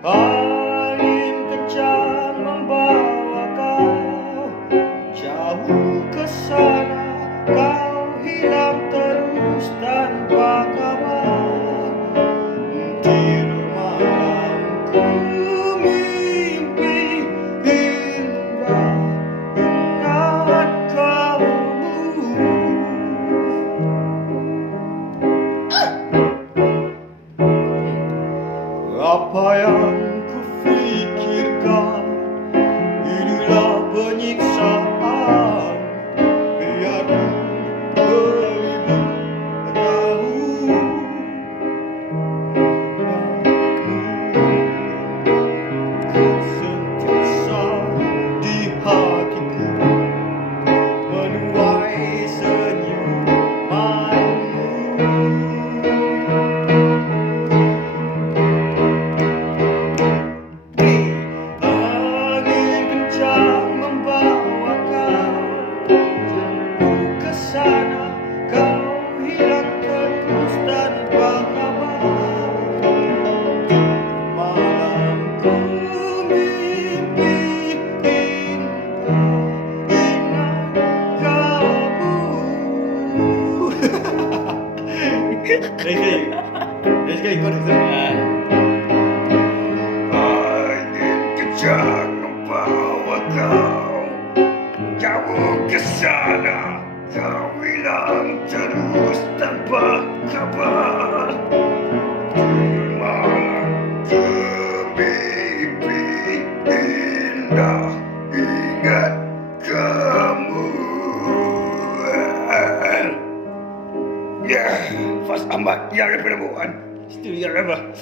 Angin kencang membawa kau jauh ke sana, kau hilang terus tanpa kabar. Tiru malamku mimpi indah, ingat kamu. Apa yang kufikirkan, inilah penyiksaan. Biar beribu tahun, ku sentiasa di hatiku menuai senyumanmu. Angin kencang membawa kau jauh ke sana, kau hilang terus tanpa kabar. Malamku mimpi indah, ingat kamu. Dari sekali kau angin kencang membawa kau jauh ke sana, kau hilang terus tanpa kabar. Malam ke mimpi indah, ingat kamu. Ya, fast amat yang perempuan. Itu yang apa?